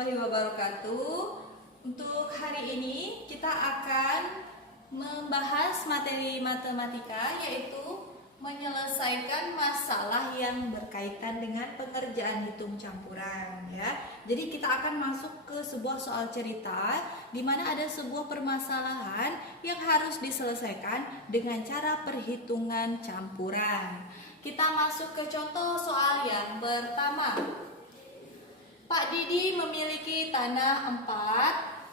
warahmatullahi wabarakatuh. Untuk hari ini kita akan membahas materi matematika, yaitu menyelesaikan masalah yang berkaitan dengan pengerjaan hitung campuran ya. Jadi kita akan masuk ke sebuah soal cerita di mana ada sebuah permasalahan yang harus diselesaikan dengan cara perhitungan campuran. Kita masuk ke contoh soal yang pertama. Pak Didi memiliki tanah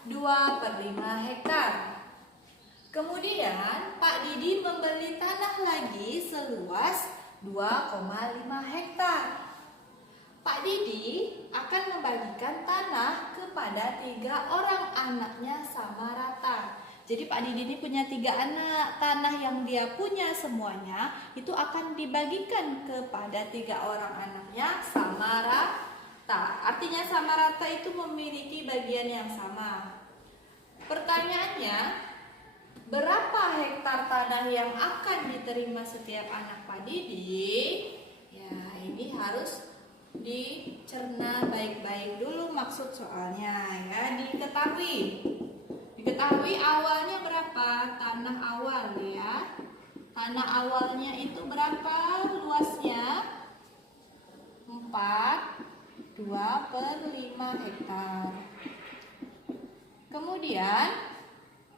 2/5 hektar. Kemudian Pak Didi membeli tanah lagi seluas 2,5 hektar. Pak Didi akan membagikan tanah kepada 3 orang anaknya sama rata. Jadi Pak Didi ini punya 3 anak. Tanah yang dia punya semuanya itu akan dibagikan kepada 3 orang anaknya sama rata. Artinya sama rata itu memiliki bagian yang sama. Pertanyaannya, berapa hektar tanah yang akan diterima setiap anak Pak Didi? Ya, ini harus dicerna baik-baik dulu maksud soalnya ya. Diketahui awalnya berapa tanah awal ya. Tanah awalnya itu berapa luasnya? 2/5 hektar. Kemudian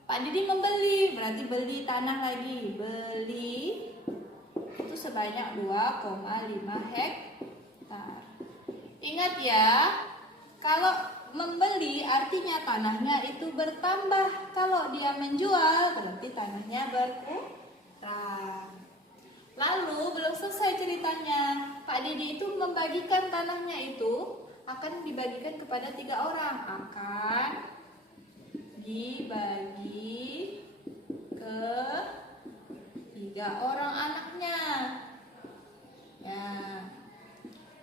Pak Didi membeli, berarti beli tanah lagi. Beli itu sebanyak 2,5 hektar. Ingat ya, kalau membeli artinya tanahnya itu bertambah. Kalau dia menjual berarti tanahnya berkurang. Lalu belum selesai ceritanya. Pak Didi itu membagikan tanahnya itu akan dibagikan kepada 3 orang. Akan dibagi ke 3 orang anaknya. Ya.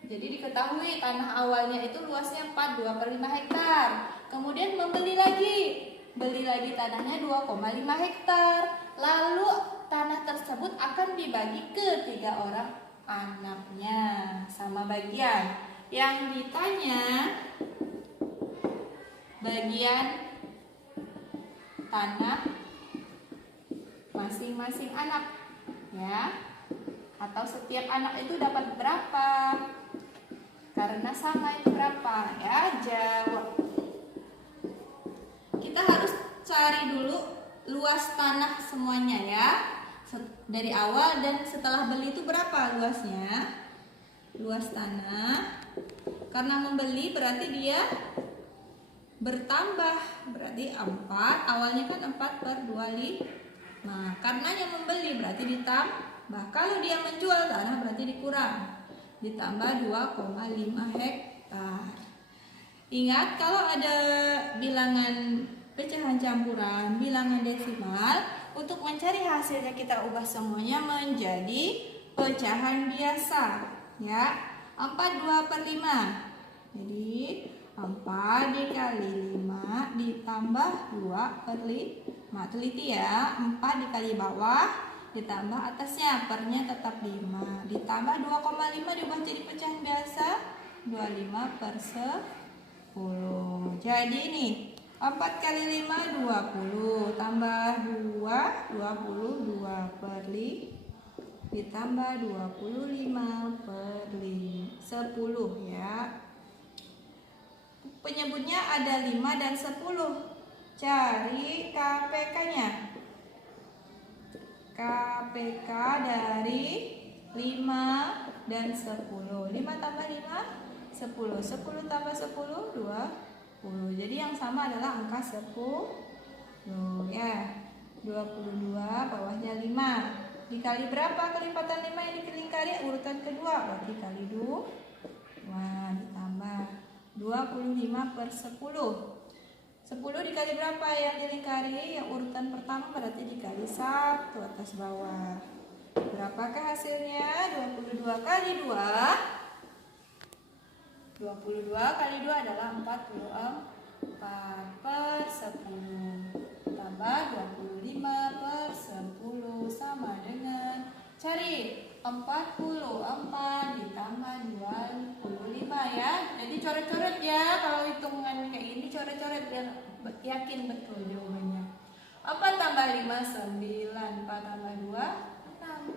Jadi diketahui tanah awalnya itu luasnya 2/5 hektar. Kemudian membeli lagi. Beli lagi tanahnya 2,5 hektar. Lalu tanah tersebut akan dibagi ke 3 orang anaknya sama bagian. Yang ditanya bagian tanah masing-masing anak ya. Atau setiap anak itu dapat berapa? Karena sama itu berapa ya? Jawab. Kita harus cari dulu luas tanah semuanya ya. Dari awal dan setelah beli itu berapa luasnya? Luas tanah. Karena membeli berarti dia bertambah. Berarti 4. Awalnya kan 4/25. Karena yang membeli berarti ditambah. Kalau dia menjual tanah berarti dikurang. Ditambah 2,5 hektar. Ingat kalau ada bilangan pecahan campuran, bilangan desimal, untuk mencari hasilnya kita ubah semuanya menjadi pecahan biasa ya. 4/2/5. Jadi 4 dikali 5 ditambah 2/5. Teliti ya. 4 dikali bawah ditambah atasnya, pernya tetap 5. Ditambah 2,5 diubah jadi pecahan biasa 25/10. Jadi ini 4 kali 5 20 tambah 2 22/5 ditambah 25/10 ya. Penyebutnya ada 5 dan 10. Cari KPK-nya. KPK dari 5 dan 10. 5 tambah 5 10. 10 tambah 10 20. Jadi yang sama adalah angka 10 ya. 22 bawahnya 5. Dikali berapa kelipatan 5 yang dilingkari? Urutan kedua, berarti kali 2. Ditambah 25/10. 10 dikali berapa yang dilingkari? Yang urutan pertama berarti dikali 1 atas bawah. Berapakah hasilnya? 22 kali 2. 22 kali 2 adalah 44/10 tambah 25/10 sama dengan, cari 44 ditambah 25 ya. Jadi coret-coret ya kalau hitungannya. dicoret-coret biar yakin betul jawabannya. 4 tambah 5, 9. 4 tambah 2, 6.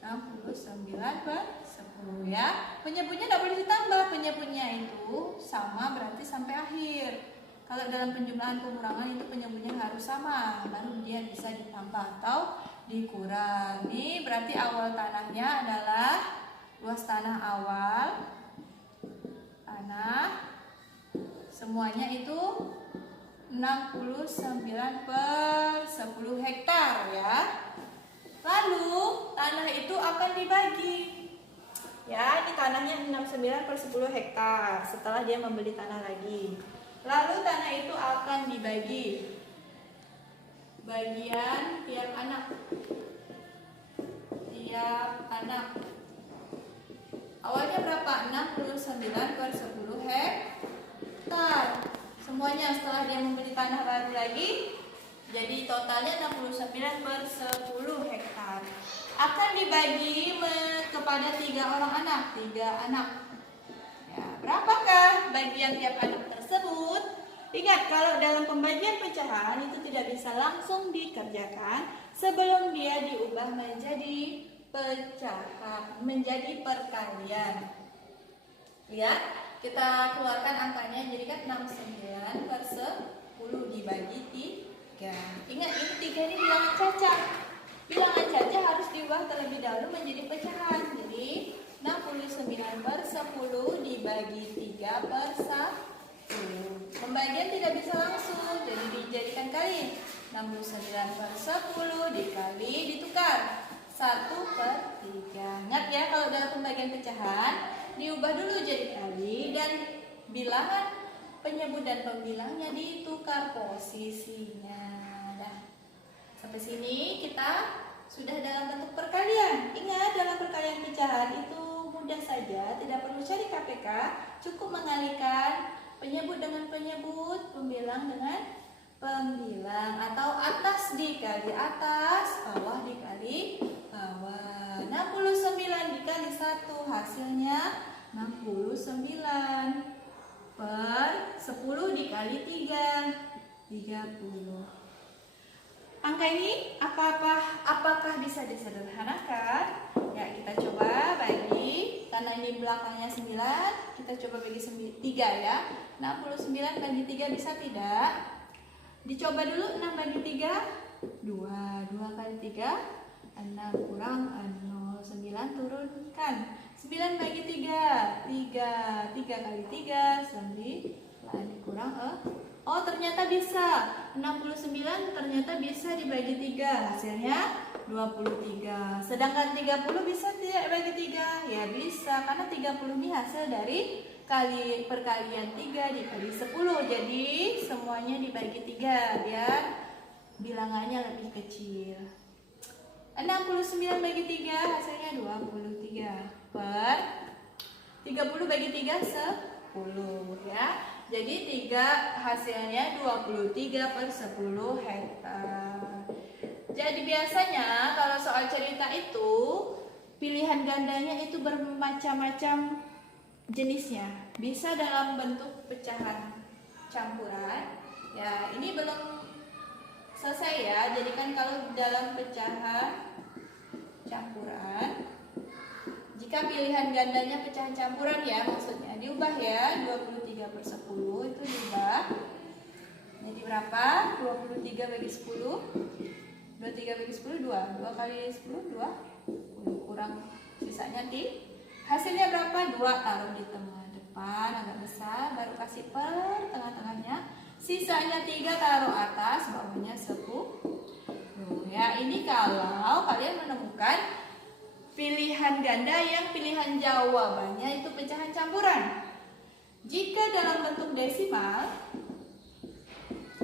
69 per 10 ya. Penyebutnya tidak boleh ditambah. Penyebutnya itu sama berarti sampai akhir. Kalau dalam penjumlahan pengurangan itu penyebutnya harus sama, baru dia bisa ditambah atau dikurang. Ini berarti awal tanahnya adalah luas tanah awal. Tanah semuanya itu 69 per 10 hektar ya. Lalu tanah itu akan dibagi. Ya, ini tanahnya 69 per 10 hektar setelah dia membeli tanah lagi. Lalu tanah itu akan dibagi. Bagian tiap anak. Tiap anak. Awalnya berapa? 69 per 10 hektar. Semuanya setelah dia membeli tanah baru lagi, jadi totalnya 69 per 10 hektar. Akan dibagi kepada 3 orang anak. 3 anak. Ya, berapakah bagian tiap anak tersebut? Ingat, kalau dalam pembagian pecahan itu tidak bisa langsung dikerjakan sebelum dia diubah menjadi pecahan, menjadi perkalian. Lihat, kita keluarkan angkanya jadi kan 69 per 10 dibagi 3. Ingat, ini 3 ini bilangan cacat. Bilangan cacat harus diubah terlebih dahulu menjadi pecahan. Jadi 69 per 10 dibagi 3 per 1. Pembagian tidak bisa langsung, jadi dijadikan kali. 69 per 10 dikali ditukar 1 per 3. Ingat ya, kalau dalam pembagian pecahan diubah dulu jadi kali dan bilangan penyebut dan pembilangnya ditukar posisinya. Dah. Sampai sini kita sudah dalam bentuk perkalian. Ingat, dalam perkalian pecahan itu mudah saja, tidak perlu cari KPK, cukup mengalihkan penyebut dengan penyebut, pembilang dengan pembilang, atau atas dikali atas, bawah dikali bawah. 69 dikali 1 hasilnya 69 per 10 dikali 3, 30. Angka ini apakah bisa disederhanakan? Ya, kita coba bagi, karena ini belakangnya 9, kita coba bagi 3 ya. 69 bagi 3 bisa tidak? Dicoba dulu. 6 bagi 3, 2. 2 kali 3, 6 kurang 0. 9 turunkan. 9 bagi 3, 3. 3 kali 3, 9 kurang oh, ternyata bisa. 69 ternyata bisa dibagi 3. Hasilnya 23. Sedangkan 30 bisa tidak bagi 3? Ya bisa, karena 30 ini hasil dari perkalian 3 dikali 10. Jadi semuanya dibagi 3 biar bilangannya lebih kecil. 69 bagi 3 hasilnya 23 per 30 bagi 3 10 ya. Jadi 3 hasilnya 23 per 10 hektar. Jadi biasanya kalau soal cerita itu pilihan gandanya itu bermacam-macam jenisnya. Bisa dalam bentuk pecahan campuran. Ya, ini belum selesai ya. Jadi kan kalau dalam pecahan campuran, jika pilihan gandanya pecahan campuran ya, maksudnya diubah ya, 23 per 10 itu diubah. Jadi berapa? 23 bagi 10. 23 bagi 10, 2. 2 kali 10, 2. Kurang sisanya hasilnya berapa? 2, taruh di tengah depan agak besar, baru kasih per tengah-tengahnya. Sisanya 3 taruh atas, bawahnya 10. Ya, ini kalau kalian menemukan pilihan ganda yang pilihan jawabannya itu pecahan campuran. Jika dalam bentuk desimal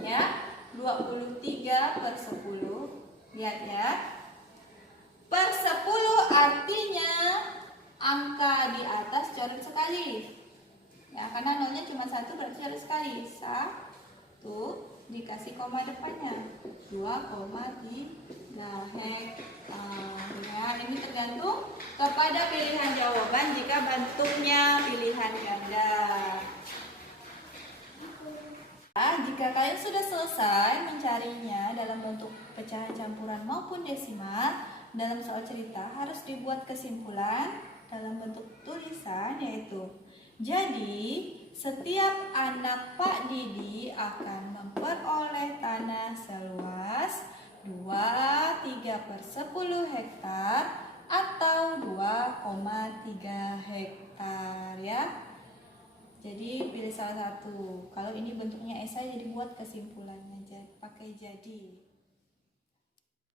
ya, 23 per 10. Lihat ya. Per 10 artinya angka di atas coret sekali. Ya, karena nolnya cuma 1 berarti coret sekali. 1 dikasih koma depannya 2,3 hektar. Ya, ini tergantung kepada pilihan jawaban jika bentuknya pilihan ganda. jika kalian sudah selesai mencarinya dalam bentuk pecahan campuran maupun desimal, dalam soal cerita harus dibuat kesimpulan dalam bentuk tulisan, yaitu jadi setiap anak Pak Didi akan memperoleh tanah seluas 2,3/10 hektar atau 2,3 hektar ya. Jadi pilih salah satu. Kalau ini bentuknya esai, jadi buat kesimpulannya pakai jadi.